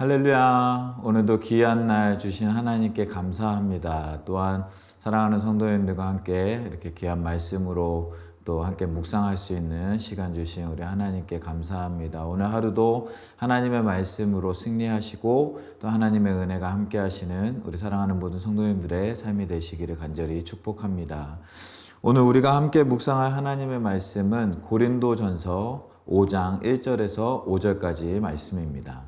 할렐루야. 오늘도 귀한 날 주신 하나님께 감사합니다. 또한 사랑하는 성도님들과 함께 이렇게 귀한 말씀으로 또 함께 묵상할 수 있는 시간 주신 우리 하나님께 감사합니다. 오늘 하루도 하나님의 말씀으로 승리하시고 또 하나님의 은혜가 함께 하시는 우리 사랑하는 모든 성도님들의 삶이 되시기를 간절히 축복합니다. 오늘 우리가 함께 묵상할 하나님의 말씀은 고린도전서 5장 1절에서 5절까지 말씀입니다.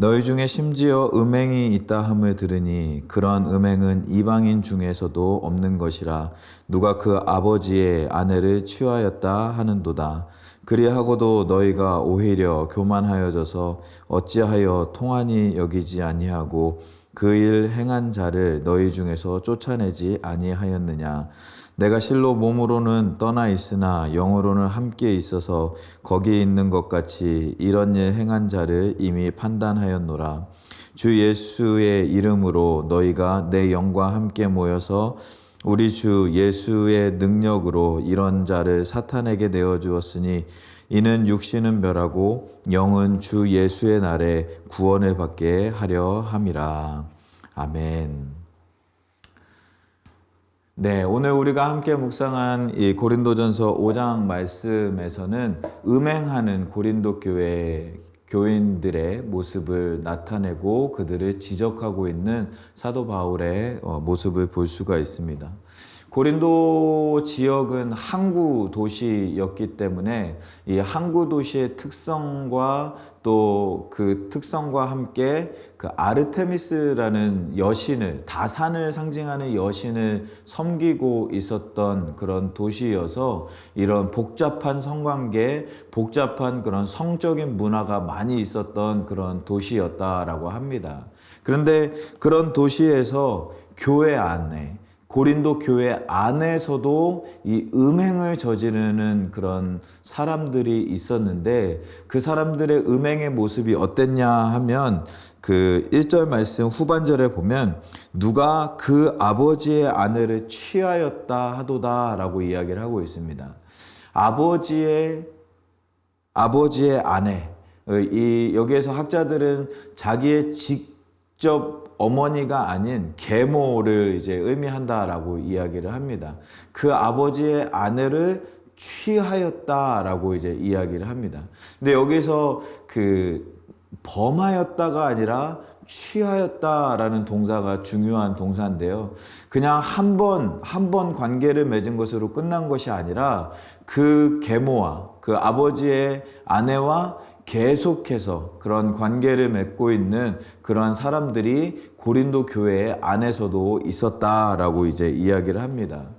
너희 중에 심지어 음행이 있다 함을 들으니 그런 음행은 이방인 중에서도 없는 것이라 누가 그 아버지의 아내를 취하였다 하는도다. 그리하고도 너희가 오히려 교만하여져서 어찌하여 통하니 여기지 아니하고 그 일 행한 자를 너희 중에서 쫓아내지 아니하였느냐. 내가 실로 몸으로는 떠나 있으나 영으로는 함께 있어서 거기 있는 것 같이 이런 일 행한 자를 이미 판단하였노라. 주 예수의 이름으로 너희가 내 영과 함께 모여서 우리 주 예수의 능력으로 이런 자를 사탄에게 내어주었으니 이는 육신은 멸하고 영은 주 예수의 날에 구원을 받게 하려 함이라. 아멘. 네, 오늘 우리가 함께 묵상한 이 고린도전서 5장 말씀에서는 음행하는 고린도 교회 교인들의 모습을 나타내고 그들을 지적하고 있는 사도 바울의 모습을 볼 수가 있습니다. 고린도 지역은 항구 도시였기 때문에 이 항구 도시의 특성과 또 그 특성과 함께 그 아르테미스라는 여신을, 다산을 상징하는 여신을 섬기고 있었던 그런 도시여서 이런 복잡한 성관계, 복잡한 그런 성적인 문화가 많이 있었던 그런 도시였다라고 합니다. 그런데 그런 도시에서 교회 안에, 고린도 교회 안에서도 이 음행을 저지르는 그런 사람들이 있었는데 그 사람들의 음행의 모습이 어땠냐 하면 그 1절 말씀 후반절에 보면 누가 그 아버지의 아내를 취하였다 하도다 라고 이야기를 하고 있습니다. 아버지의 아내, 여기에서 학자들은 자기의 직접 어머니가 아닌 계모를 이제 의미한다라고 이야기를 합니다. 그 아버지의 아내를 취하였다라고 이제 이야기를 합니다. 근데 여기서 그 범하였다가 아니라 취하였다라는 동사가 중요한 동사인데요. 그냥 한 번 관계를 맺은 것으로 끝난 것이 아니라 그 계모와 그 아버지의 아내와 계속해서 그런 관계를 맺고 있는 그러한 사람들이 고린도 교회 안에서도 있었다라고 이제 이야기를 합니다.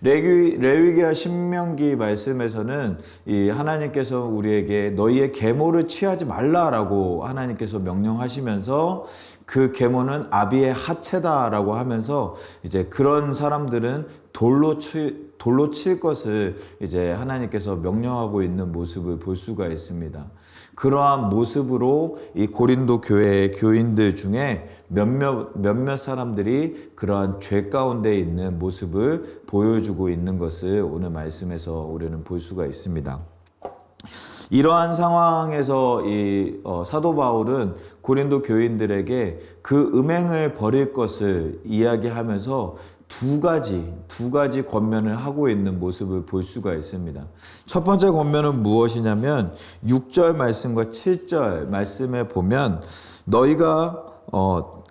레위기와 신명기 말씀에서는 이 하나님께서 우리에게 너희의 계모를 취하지 말라라고 하나님께서 명령하시면서 그 계모는 아비의 하체다라고 하면서 이제 그런 사람들은 돌로 칠 것을 이제 하나님께서 명령하고 있는 모습을 볼 수가 있습니다. 그러한 모습으로 이 고린도 교회의 교인들 중에 몇몇 사람들이 그러한 죄 가운데 있는 모습을 보여주고 있는 것을 오늘 말씀에서 우리는 볼 수가 있습니다. 이러한 상황에서 이 사도 바울은 고린도 교인들에게 그 음행을 버릴 것을 이야기하면서 두 가지 권면을 하고 있는 모습을 볼 수가 있습니다. 첫 번째 권면은 무엇이냐면 6절 말씀과 7절 말씀에 보면 너희가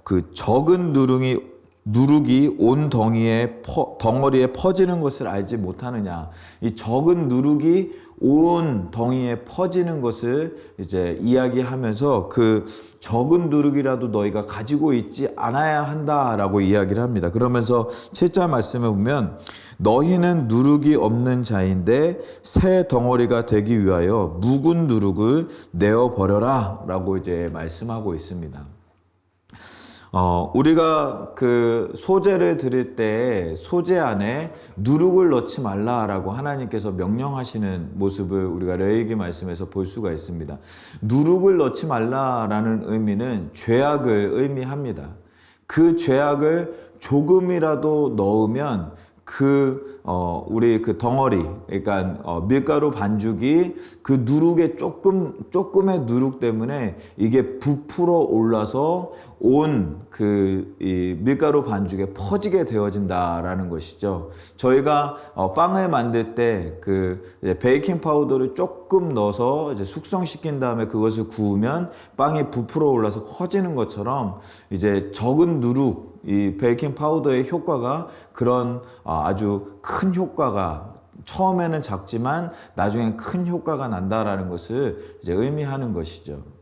그 적은 누룩이 온 덩어리에 퍼지는 것을 알지 못하느냐. 이 적은 누룩이 온 덩이에 퍼지는 것을 이제 이야기하면서 그 적은 누룩이라도 너희가 가지고 있지 않아야 한다라고 이야기를 합니다. 그러면서 7절 말씀에 보면 너희는 누룩이 없는 자인데 새 덩어리가 되기 위하여 묵은 누룩을 내어버려라 라고 이제 말씀하고 있습니다. 우리가 그 소제를 드릴 때 소제 안에 누룩을 넣지 말라라고 하나님께서 명령하시는 모습을 우리가 레위기 말씀에서 볼 수가 있습니다. 누룩을 넣지 말라라는 의미는 죄악을 의미합니다. 그 죄악을 조금이라도 넣으면 우리 그 덩어리, 그러니까 밀가루 반죽이 그 누룩의 조금의 누룩 때문에 이게 부풀어 올라서 온 이 밀가루 반죽에 퍼지게 되어진다라는 것이죠. 저희가 빵을 만들 때 베이킹 파우더를 조금 넣어서 이제 숙성시킨 다음에 그것을 구우면 빵이 부풀어 올라서 커지는 것처럼 이제 적은 누룩, 이 베이킹 파우더의 효과가 그런 아주 큰 효과가 처음에는 작지만 나중엔 큰 효과가 난다라는 것을 이제 의미하는 것이죠.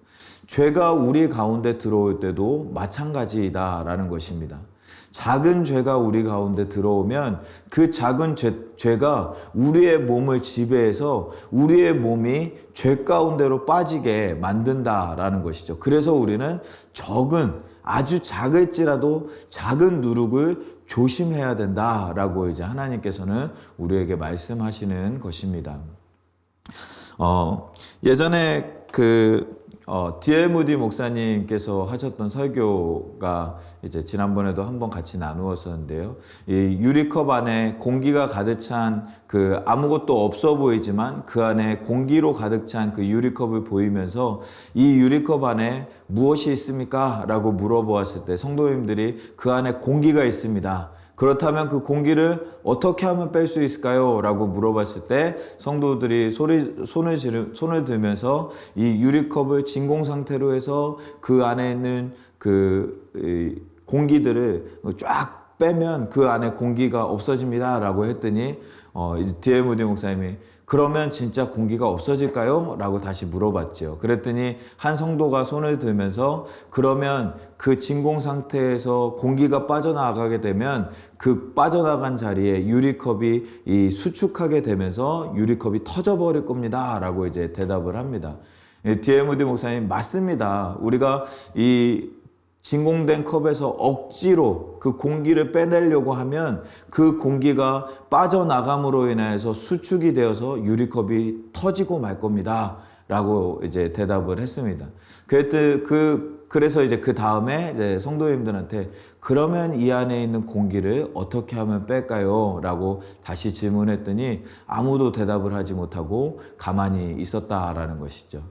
죄가 우리 가운데 들어올 때도 마찬가지다라는 것입니다. 작은 죄가 우리 가운데 들어오면 그 작은 죄가 우리의 몸을 지배해서 우리의 몸이 죄 가운데로 빠지게 만든다라는 것이죠. 그래서 우리는 아주 작을지라도 작은 누룩을 조심해야 된다라고 이제 하나님께서는 우리에게 말씀하시는 것입니다. 예전에 D.L. 무디 목사님께서 하셨던 설교가 이제 지난번에도 한번 같이 나누었었는데요. 이 유리컵 안에 공기가 가득 찬 아무것도 없어 보이지만 그 안에 공기로 가득 찬 그 유리컵을 보이면서 이 유리컵 안에 무엇이 있습니까? 라고 물어보았을 때 성도님들이 그 안에 공기가 있습니다. 그렇다면 그 공기를 어떻게 하면 뺄 수 있을까요? 라고 물어봤을 때 성도들이 손을 들면서 이 유리컵을 진공 상태로 해서 그 안에 있는 공기들을 쫙 빼면 그 안에 공기가 없어집니다. 라고 했더니 D.L. 무디 목사님이 그러면 진짜 공기가 없어질까요? 라고 다시 물어봤죠. 그랬더니 한 성도가 손을 들면서 그러면 그 진공 상태에서 공기가 빠져나가게 되면 그 빠져나간 자리에 유리컵이 수축하게 되면서 유리컵이 터져버릴 겁니다. 라고 이제 대답을 합니다. D.L. 무디 목사님 맞습니다. 우리가 이 진공된 컵에서 억지로 그 공기를 빼내려고 하면 그 공기가 빠져나감으로 인해서 수축이 되어서 유리컵이 터지고 말 겁니다. 라고 이제 대답을 했습니다. 그래서 이제 그 다음에 이제 성도님들한테 그러면 이 안에 있는 공기를 어떻게 하면 뺄까요? 라고 다시 질문했더니 아무도 대답을 하지 못하고 가만히 있었다라는 것이죠.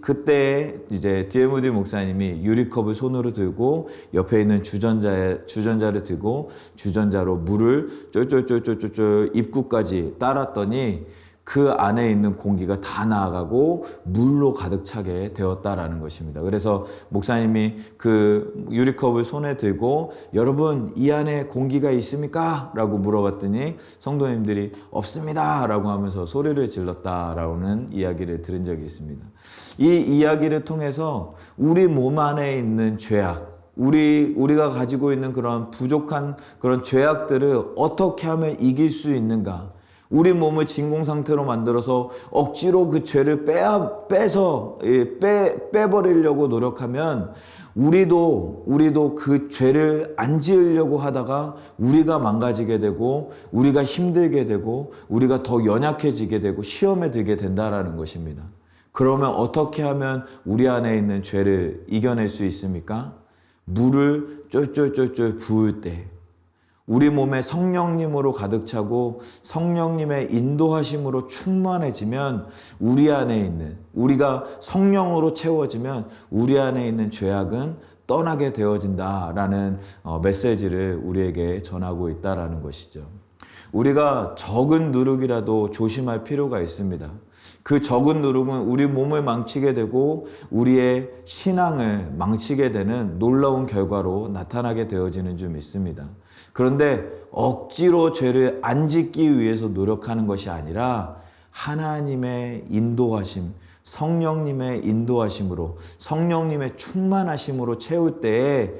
그때 이제 D.L. 무디 목사님이 유리컵을 손으로 들고 옆에 있는 주전자를 들고 주전자로 물을 쫄쫄쫄쫄쫄 입구까지 따랐더니 그 안에 있는 공기가 다 나아가고 물로 가득 차게 되었다라는 것입니다. 그래서 목사님이 그 유리컵을 손에 들고 여러분 이 안에 공기가 있습니까? 라고 물어봤더니 성도님들이 없습니다 라고 하면서 소리를 질렀다라는 이야기를 들은 적이 있습니다. 이 이야기를 통해서 우리 몸 안에 있는 죄악, 우리가 가지고 있는 그런 부족한 그런 죄악들을 어떻게 하면 이길 수 있는가? 우리 몸을 진공 상태로 만들어서 억지로 그 죄를 빼버리려고 노력하면 우리도 그 죄를 안 지으려고 하다가 우리가 망가지게 되고 우리가 힘들게 되고 우리가 더 연약해지게 되고 시험에 들게 된다라는 것입니다. 그러면 어떻게 하면 우리 안에 있는 죄를 이겨낼 수 있습니까? 물을 쫄쫄쫄쫄 부을 때 우리 몸에 성령님으로 가득 차고 성령님의 인도하심으로 충만해지면 우리가 성령으로 채워지면 우리 안에 있는 죄악은 떠나게 되어진다라는 메시지를 우리에게 전하고 있다라는 것이죠. 우리가 적은 누룩이라도 조심할 필요가 있습니다. 그 적은 누룩은 우리 몸을 망치게 되고 우리의 신앙을 망치게 되는 놀라운 결과로 나타나게 되어지는 줄 믿습니다. 그런데 억지로 죄를 안 짓기 위해서 노력하는 것이 아니라 하나님의 인도하심, 성령님의 인도하심으로 성령님의 충만하심으로 채울 때에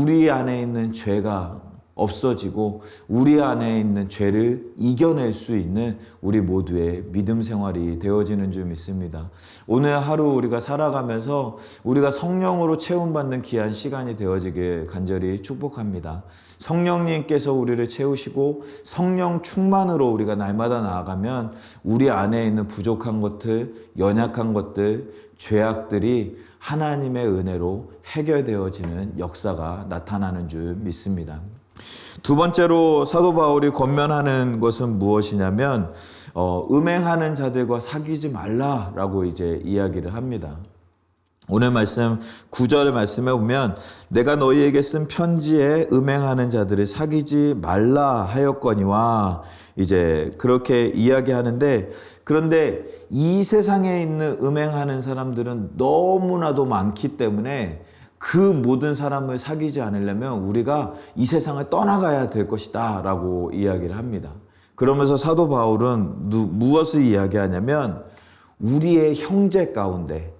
우리 안에 있는 죄가 없어지고 우리 안에 있는 죄를 이겨낼 수 있는 우리 모두의 믿음 생활이 되어지는 줄 믿습니다. 오늘 하루 우리가 살아가면서 우리가 성령으로 채움받는 귀한 시간이 되어지길 간절히 축복합니다. 성령님께서 우리를 채우시고 성령 충만으로 우리가 날마다 나아가면 우리 안에 있는 부족한 것들, 연약한 것들, 죄악들이 하나님의 은혜로 해결되어지는 역사가 나타나는 줄 믿습니다. 두 번째로 사도 바울이 권면하는 것은 무엇이냐면 음행하는 자들과 사귀지 말라라고 이제 이야기를 합니다. 오늘 말씀 9절 말씀에 보면 내가 너희에게 쓴 편지에 음행하는 자들을 사귀지 말라 하였거니와 이제 그렇게 이야기하는데, 그런데 이 세상에 있는 음행하는 사람들은 너무나도 많기 때문에 그 모든 사람을 사귀지 않으려면 우리가 이 세상을 떠나가야 될 것이다 라고 이야기를 합니다. 그러면서 사도 바울은 무엇을 이야기하냐면 우리의 형제 가운데,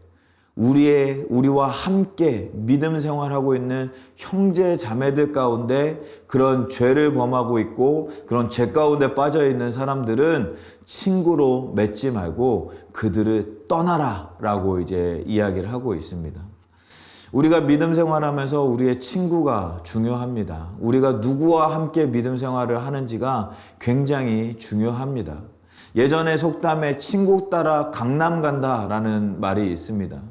우리와 함께 믿음 생활하고 있는 형제 자매들 가운데 그런 죄를 범하고 있고 그런 죄 가운데 빠져 있는 사람들은 친구로 맺지 말고 그들을 떠나라 라고 이제 이야기를 하고 있습니다. 우리가 믿음 생활하면서 우리의 친구가 중요합니다. 우리가 누구와 함께 믿음 생활을 하는지가 굉장히 중요합니다. 예전에 속담에 친구 따라 강남 간다라는 말이 있습니다.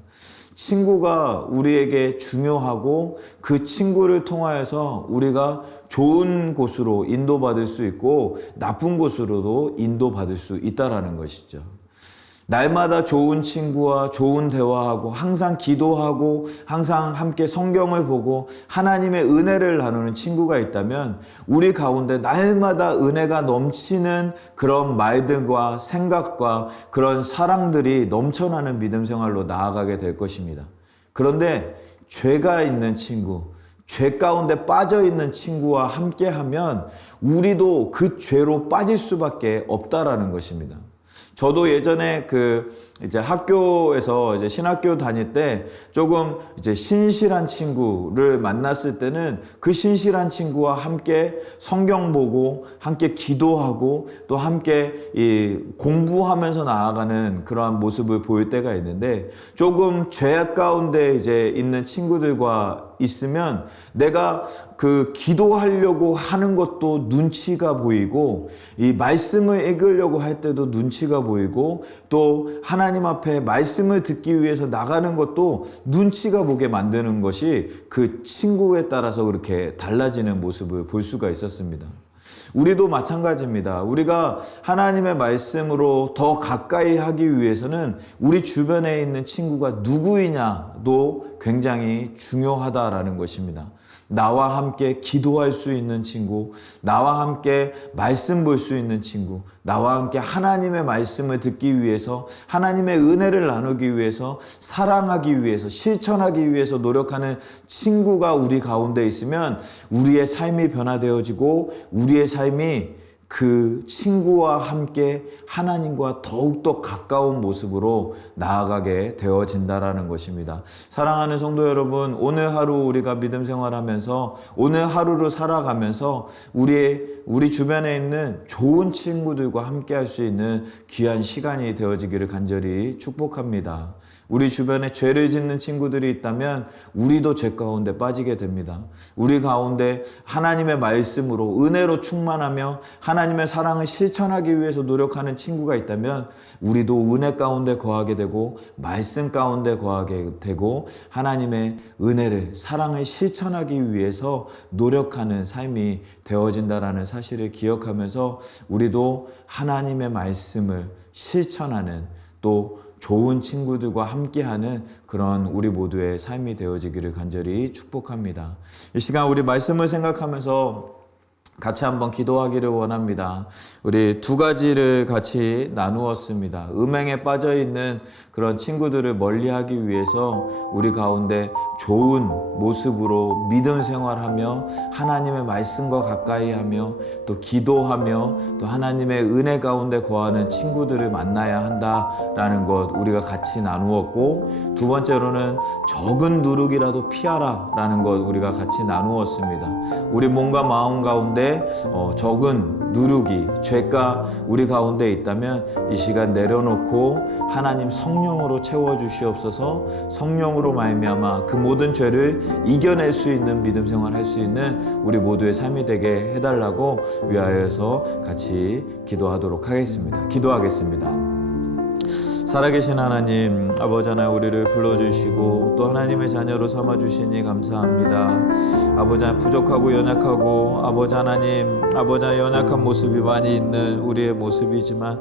친구가 우리에게 중요하고 그 친구를 통하여서 우리가 좋은 곳으로 인도받을 수 있고 나쁜 곳으로도 인도받을 수 있다라는 것이죠. 날마다 좋은 친구와 좋은 대화하고 항상 기도하고 항상 함께 성경을 보고 하나님의 은혜를 나누는 친구가 있다면 우리 가운데 날마다 은혜가 넘치는 그런 말들과 생각과 그런 사랑들이 넘쳐나는 믿음 생활로 나아가게 될 것입니다. 그런데 죄가 있는 친구, 죄 가운데 빠져 있는 친구와 함께하면 우리도 그 죄로 빠질 수밖에 없다라는 것입니다. 저도 예전에 이제 학교에서 이제 신학교 다닐 때 조금 이제 신실한 친구를 만났을 때는 그 신실한 친구와 함께 성경 보고 함께 기도하고 또 함께 공부하면서 나아가는 그러한 모습을 보일 때가 있는데, 조금 죄악 가운데 이제 있는 친구들과 있으면 내가 기도하려고 하는 것도 눈치가 보이고 이 말씀을 읽으려고 할 때도 눈치가 보이고 또 하나님 앞에 말씀을 듣기 위해서 나가는 것도 눈치가 보게 만드는 것이 그 친구에 따라서 그렇게 달라지는 모습을 볼 수가 있었습니다. 우리도 마찬가지입니다. 우리가 하나님의 말씀으로 더 가까이 하기 위해서는 우리 주변에 있는 친구가 누구이냐도 굉장히 중요하다라는 것입니다. 나와 함께 기도할 수 있는 친구, 나와 함께 말씀 볼 수 있는 친구, 나와 함께 하나님의 말씀을 듣기 위해서 하나님의 은혜를 나누기 위해서 사랑하기 위해서 실천하기 위해서 노력하는 친구가 우리 가운데 있으면 우리의 삶이 변화되어지고 우리의 삶이 그 친구와 함께 하나님과 더욱더 가까운 모습으로 나아가게 되어진다라는 것입니다. 사랑하는 성도 여러분, 오늘 하루 우리가 믿음 생활하면서 오늘 하루를 살아가면서 우리 주변에 있는 좋은 친구들과 함께 할 수 있는 귀한 시간이 되어지기를 간절히 축복합니다. 우리 주변에 죄를 짓는 친구들이 있다면 우리도 죄 가운데 빠지게 됩니다. 우리 가운데 하나님의 말씀으로 은혜로 충만하며 하나님의 사랑을 실천하기 위해서 노력하는 친구가 있다면 우리도 은혜 가운데 거하게 되고 말씀 가운데 거하게 되고 하나님의 은혜를 사랑을 실천하기 위해서 노력하는 삶이 되어진다라는 사실을 기억하면서 우리도 하나님의 말씀을 실천하는 또 좋은 친구들과 함께하는 그런 우리 모두의 삶이 되어지기를 간절히 축복합니다. 이 시간 우리 말씀을 생각하면서 같이 한번 기도하기를 원합니다. 우리 두 가지를 같이 나누었습니다. 음행에 빠져 있는 그런 친구들을 멀리하기 위해서 우리 가운데 좋은 모습으로 믿음 생활하며 하나님의 말씀과 가까이 하며 또 기도하며 또 하나님의 은혜 가운데 거하는 친구들을 만나야 한다라는 것 우리가 같이 나누었고, 두 번째로는 적은 누룩이라도 피하라라는 것 우리가 같이 나누었습니다. 우리 몸과 마음 가운데 적은 누룩이 죄가 우리 가운데 있다면 이 시간 내려놓고 하나님 성령으로 채워주시옵소서. 성령으로 말미암아 그 모든 죄를 이겨낼 수 있는 믿음 생활할 수 있는 우리 모두의 삶이 되게 해달라고 위하여서 같이 기도하도록 하겠습니다. 기도하겠습니다. 살아계신 하나님, 아버지 하나님 우리를 불러주시고 또 하나님의 자녀로 삼아주시니 감사합니다. 아버지 하나님 부족하고 연약하고 아버지 하나님 아버지 하나님 연약한 모습이 많이 있는 우리의 모습이지만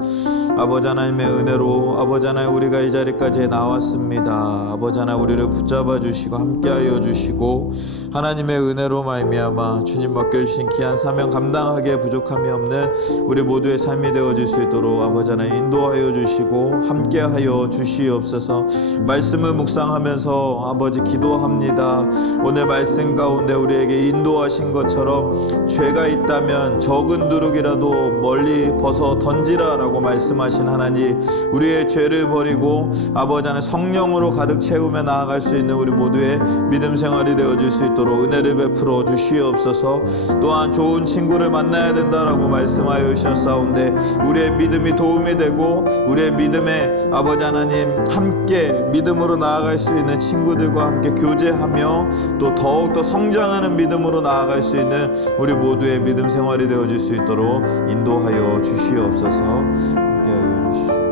아버지 하나님의 은혜로 아버지 하나님 우리가 이 자리까지 나왔습니다. 아버지 하나님 우리를 붙잡아 주시고 함께하여 주시고 하나님의 은혜로 말미암아 주님 맡겨주신 귀한 사명 감당하기에 부족함이 없는 우리 모두의 삶이 되어질 수 있도록 아버지 하나님 인도하여 주시고 함께하여 주시옵소서. 말씀을 묵상하면서 아버지 기도합니다. 오늘 말씀 가운데 우리에게 인도하신 것처럼 죄가 있다면 적은 누룩이라도 멀리 벗어 던지라라고 말씀하신 하나님, 우리의 죄를 버리고 아버지 하나님 성령으로 가득 채우며 나아갈 수 있는 우리 모두의 믿음 생활이 되어질 수 있도록 은혜를 베풀어 주시옵소서. 또한 좋은 친구를 만나야 된다라고 말씀하여 주셨사온데 우리의 믿음이 도움이 되고 우리의 믿음에 아버지 하나님 함께 믿음으로 나아갈 수 있는 친구들과 함께 교제하며 또 더욱더 성장하는 믿음으로 나아갈 수 있는 우리 모두의 믿음 생활이 되어질 수 있도록 인도하여 주시옵소서. 함께하여 주시옵소서.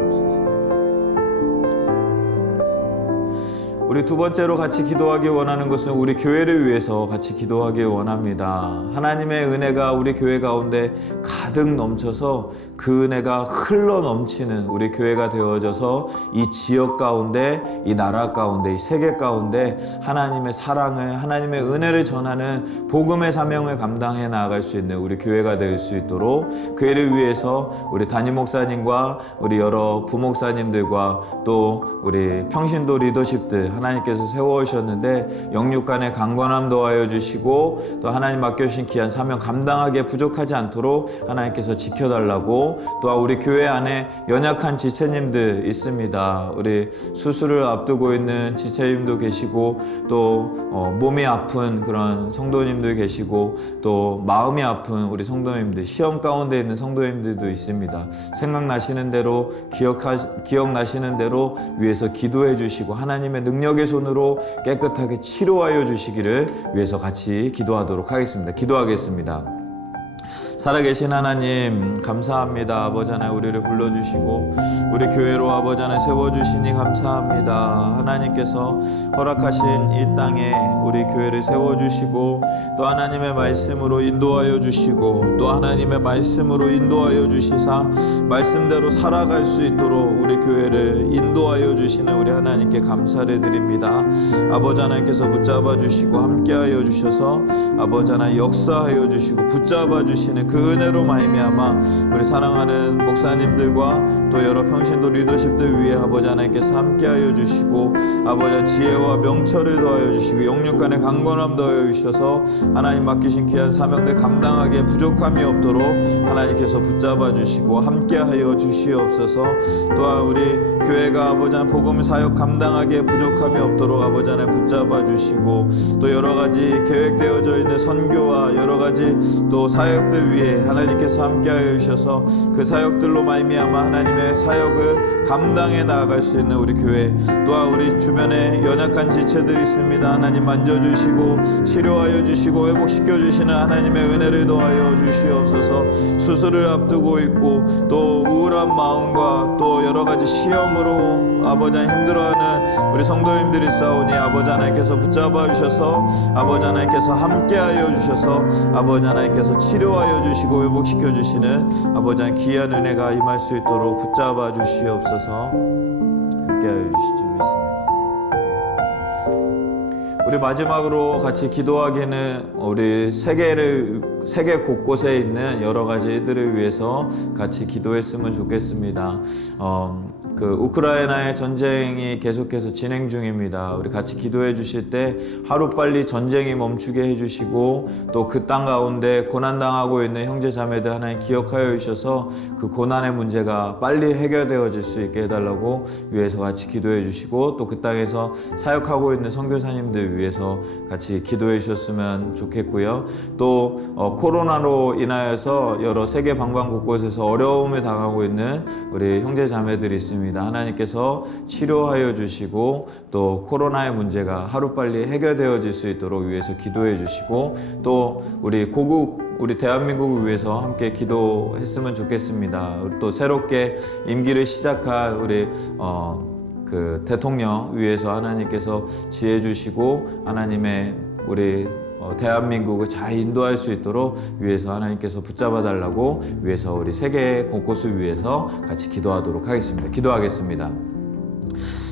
우리 두 번째로 같이 기도하기 원하는 것은 우리 교회를 위해서 같이 기도하기 원합니다. 하나님의 은혜가 우리 교회 가운데 가득 넘쳐서 그 은혜가 흘러 넘치는 우리 교회가 되어져서 이 지역 가운데, 이 나라 가운데, 이 세계 가운데 하나님의 사랑을, 하나님의 은혜를 전하는 복음의 사명을 감당해 나아갈 수 있는 우리 교회가 될 수 있도록 그 일을 위해서 우리 담임 목사님과 우리 여러 부목사님들과 또 우리 평신도 리더십들 하나님께서 세워오셨는데 영육간의 강건함 도와여 주시고 또 하나님 맡겨주신 귀한 사명 감당하기에 부족하지 않도록 하나님께서 지켜달라고, 또한 우리 교회 안에 연약한 지체님들 있습니다. 우리 수술을 앞두고 있는 지체님도 계시고 또 몸이 아픈 그런 성도님들 계시고 또 마음이 아픈 우리 성도님들, 시험 가운데 있는 성도님들도 있습니다. 생각나시는 대로 기억나시는 대로 위해서 기도해 주시고 하나님의 능력의 손으로 깨끗하게 치료하여 주시기를 위해서 같이 기도하도록 하겠습니다. 기도하겠습니다. 살아계신 하나님 감사합니다. 아버지 하나님 우리를 불러주시고 우리 교회로 아버지 하나님 세워주시니 감사합니다. 하나님께서 허락하신 이 땅에 우리 교회를 세워주시고 또 하나님의 말씀으로 인도하여 주시고 또 하나님의 말씀으로 인도하여 주시사 말씀대로 살아갈 수 있도록 우리 교회를 인도하여 주시는 우리 하나님께 감사를 드립니다. 아버지 하나님께서 붙잡아 주시고 함께하여 주셔서 아버지 하나님 역사하여 주시고 붙잡아 주시는 그 은혜로 말미암아 우리 사랑하는 목사님들과 또 여러 평신도 리더십들 위에 아버지 하나님께서 함께하여 주시고 아버지 지혜와 명철을 더하여 주시고 영육간의 강건함 더하여 주셔서 하나님 맡기신 귀한 사명들 감당하기에 부족함이 없도록 하나님께서 붙잡아 주시고 함께하여 주시옵소서. 또한 우리 교회가 아버지 하나님 복음 사역 감당하기에 부족함이 없도록 아버지 하나님 붙잡아 주시고 또 여러 가지 계획되어져 있는 선교와 여러 가지 또 사역들 위해 하나님께서 함께하여 주셔서 그 사역들로 말미암아 하나님의 사역을 감당해 나아갈 수 있는 우리 교회, 또한 우리 주변에 연약한 지체들이 있습니다. 하나님 만져주시고 치료하여 주시고 회복시켜 주시는 하나님의 은혜를 더하여 주시옵소서. 수술을 앞두고 있고 또 우울한 마음과 또 여러 가지 시험으로 아버지 하나님 힘들어하는 우리 성도님들이 있사오니 아버지 하나님께서 붙잡아 주셔서 아버지 하나님께서 함께하여 주셔서 아버지 하나님께서 치료하여 주시고 회복시켜 주시는 아버지 하나님 귀한 은혜가 임할 수 있도록 붙잡아 주시옵소서. 함께하여 주실 줄 믿습니다. 우리 마지막으로 같이 기도하기는 우리 세계 곳곳에 있는 여러 가지 일들을 위해서 같이 기도했으면 좋겠습니다. 그 우크라이나의 전쟁이 계속해서 진행 중입니다. 우리 같이 기도해 주실 때 하루빨리 전쟁이 멈추게 해주시고 또 그 땅 가운데 고난당하고 있는 형제 자매들 하나님 기억하여 주셔서 그 고난의 문제가 빨리 해결되어질 수 있게 해달라고 위해서 같이 기도해 주시고 또 그 땅에서 사역하고 있는 선교사님들 위해서 같이 기도해 주셨으면 좋겠고요. 또 코로나로 인하여서 여러 세계 방방 곳곳에서 어려움을 당하고 있는 우리 형제 자매들이 있습니다. 하나님께서 치료하여 주시고 또 코로나의 문제가 하루빨리 해결되어질 수 있도록 위해서 기도해 주시고 또 우리 대한민국을 위해서 함께 기도했으면 좋겠습니다. 또 새롭게 임기를 시작한 우리 그 대통령 위해서 하나님께서 지혜 주시고 하나님의 우리 대한민국을 잘 인도할 수 있도록 위해서 하나님께서 붙잡아 달라고 위해서 우리 세계 곳곳을 위해서 같이 기도하도록 하겠습니다. 기도하겠습니다.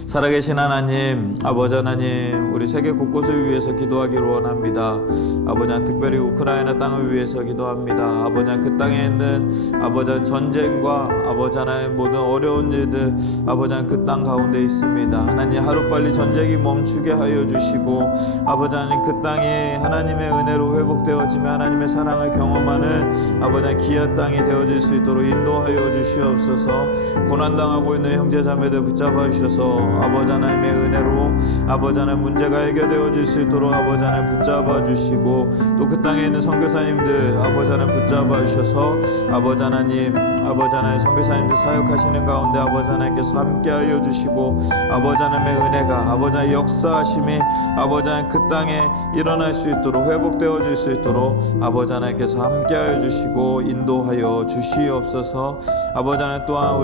살아계신 하나님, 아버지 하나님, 우리 세계 곳곳을 위해서 기도하기를 원합니다. 아버지 하나님, 특별히 우크라이나 땅을 위해서 기도합니다. 아버지 하나님, 그 땅에 있는 아버지 하나님, 전쟁과 아버지 하나님, 모든 어려운 일들 아버지 하나님, 그 땅 가운데 있습니다. 하나님, 하루빨리 전쟁이 멈추게 하여 주시고 아버지 하나님, 그 땅이 하나님의 은혜로 회복되어지며 하나님의 사랑을 경험하는 아버지 하나님, 귀한 땅이 되어질 수 있도록 인도하여 주시옵소서. 고난당하고 있는 형제자매들 붙잡아 주셔서 아버지 하나님의 은혜로 아버지 하나님, 문제가 해결되어질 수 있도록 아버지 하나님 붙잡아 주시고, 또 그 땅에 있는 선교사님들 아버지 하나님 붙잡아 주셔서 아버지 하나님 선교사님들 사역하시는 가운데 아버지 하나님께서 함께하여 주시고, 아버지 하나님의 은혜가 아버지 하나님 역사하심이 아버지 하나님 그 땅에 일어날 수 있도록 회복되어질 수 있도록 아버지 하나님께서 함께하여 주시고 인도하여 주시옵소서. 아버지 하나님, 또한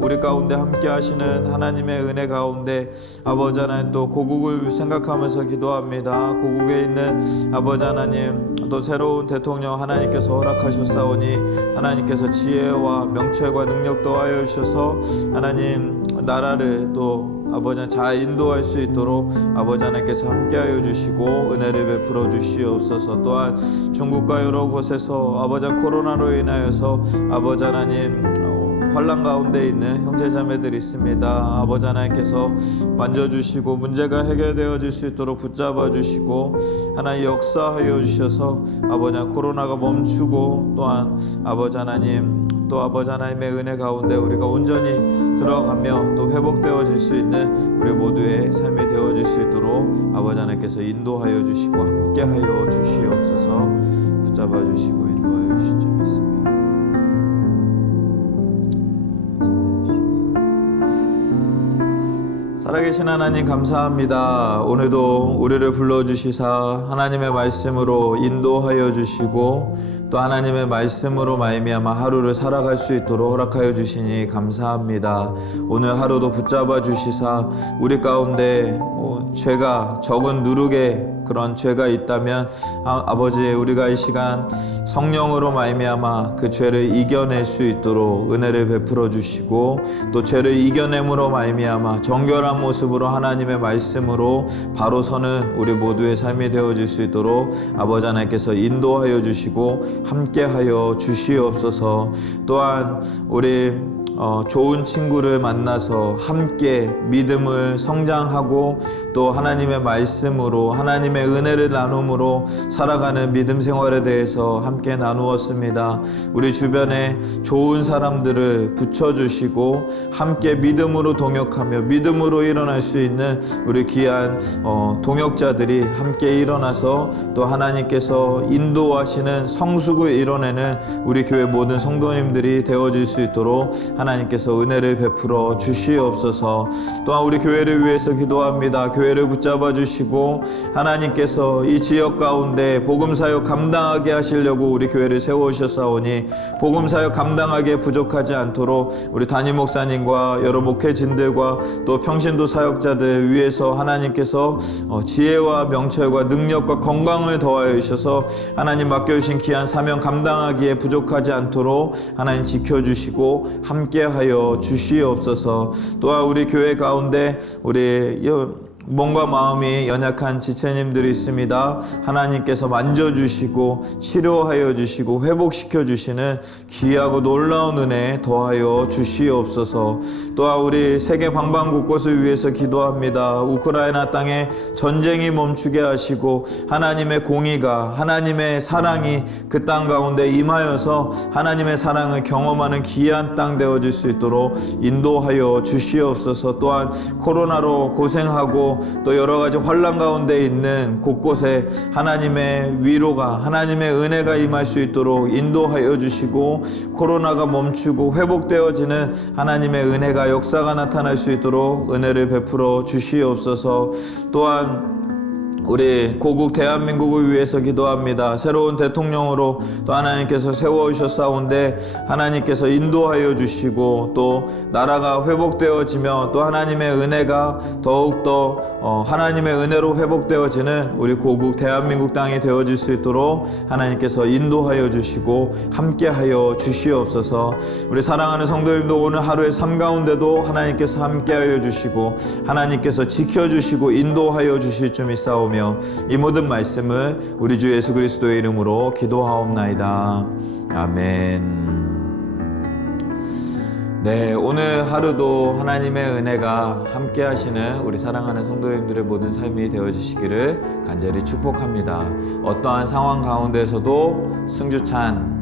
우리 가운데 함께하시는 하나님의 은혜 가운데 아버지 하나님, 또 고국을 생각하면서 기도합니다. 고국에 있는 아버지 하나님, 또 새로운 대통령 하나님께서 허락하셨사오니 하나님께서 지혜와 명철과 능력 더하여 주셔서 하나님 나라를 또 아버지 하나님 잘 인도할 수 있도록 아버지 하나님께서 함께하여 주시고 은혜를 베풀어 주시옵소서. 또한 중국과 여러 곳에서 아버지 하나님 코로나로 인하여서 아버지 하나님 환난 가운데 있는 형제자매들이 있습니다. 아버지 하나님께서 만져주시고 문제가 해결되어질 수 있도록 붙잡아 주시고 하나님 역사하여 주셔서 아버지 하나님 코로나가 멈추고, 또한 아버지 하나님 또 아버지 하나님의 은혜 가운데 우리가 온전히 들어가며 또 회복되어질 수 있는 우리 모두의 삶이 되어질 수 있도록 아버지 하나님께서 인도하여 주시고 함께하여 주시옵소서. 붙잡아 주시고 인도하여 주실 줄 믿습니다. 살아계신 하나님 감사합니다. 오늘도 우리를 불러주시사 하나님의 말씀으로 인도하여 주시고 또 하나님의 말씀으로 말미암아 하루를 살아갈 수 있도록 허락하여 주시니 감사합니다. 오늘 하루도 붙잡아 주시사 우리 가운데 죄가 적은 누룩의 그런 죄가 있다면 아버지, 우리가 이 시간 성령으로 말미암아 그 죄를 이겨낼 수 있도록 은혜를 베풀어 주시고, 또 죄를 이겨냄으로 말미암아 정결한 모습으로 하나님의 말씀으로 바로 서는 우리 모두의 삶이 되어질 수 있도록 아버지 하나님께서 인도하여 주시고 함께하여 주시옵소서. 또한 우리 좋은 친구를 만나서 함께 믿음을 성장하고 또 하나님의 말씀으로 하나님의 은혜를 나눔으로 살아가는 믿음 생활에 대해서 함께 나누었습니다. 우리 주변에 좋은 사람들을 붙여주시고 함께 믿음으로 동역하며 믿음으로 일어날 수 있는 우리 귀한 동역자들이 함께 일어나서 또 하나님께서 인도하시는 성숙을 이뤄내는 우리 교회 모든 성도님들이 되어질 수 있도록 하나님께서 은혜를 베풀어 주시옵소서. 또한 우리 교회를 위해서 기도합니다. 교회를 붙잡아 주시고 하나님께서 이 지역 가운데 복음사역 감당하게 하시려고 우리 교회를 세우셨사오니 복음사역 감당하기에 부족하지 않도록 우리 담임 목사님과 여러 목회진들과 또 평신도 사역자들 위해서 하나님께서 지혜와 명철과 능력과 건강을 더하여 주셔서 하나님 맡겨주신 귀한 사명 감당하기에 부족하지 않도록 하나님 지켜주시고 함께하여 주시옵소서. 또한 우리 교회 가운데 우리 몸과 마음이 연약한 지체님들이 있습니다. 하나님께서 만져주시고 치료하여 주시고 회복시켜 주시는 귀하고 놀라운 은혜 더하여 주시옵소서. 또한 우리 세계 방방 곳곳을 위해서 기도합니다. 우크라이나 땅에 전쟁이 멈추게 하시고 하나님의 공의가 하나님의 사랑이 그 땅 가운데 임하여서 하나님의 사랑을 경험하는 귀한 땅 되어질 수 있도록 인도하여 주시옵소서. 또한 코로나로 고생하고 또 여러 가지 환난 가운데 있는 곳곳에 하나님의 위로가 하나님의 은혜가 임할 수 있도록 인도하여 주시고 코로나가 멈추고 회복되어지는 하나님의 은혜가 역사가 나타날 수 있도록 은혜를 베풀어 주시옵소서. 또한 우리 고국 대한민국을 위해서 기도합니다. 새로운 대통령으로 또 하나님께서 세워주셨사온데 하나님께서 인도하여 주시고 또 나라가 회복되어지며 또 하나님의 은혜가 더욱더 하나님의 은혜로 회복되어지는 우리 고국 대한민국 땅이 되어질 수 있도록 하나님께서 인도하여 주시고 함께하여 주시옵소서. 우리 사랑하는 성도님도 오늘 하루의 삶 가운데도 하나님께서 함께하여 주시고 하나님께서 지켜주시고 인도하여 주실 줄 믿사오며 이 모든 말씀을 우리 주 예수 그리스도의 이름으로 기도하옵나이다. 아멘. 네, 오늘 하루도 하나님의 은혜가 함께 하시는 우리 사랑하는 성도님들의 모든 삶이 되어지시기를 간절히 축복합니다. 어떠한 상황 가운데서도 승주찬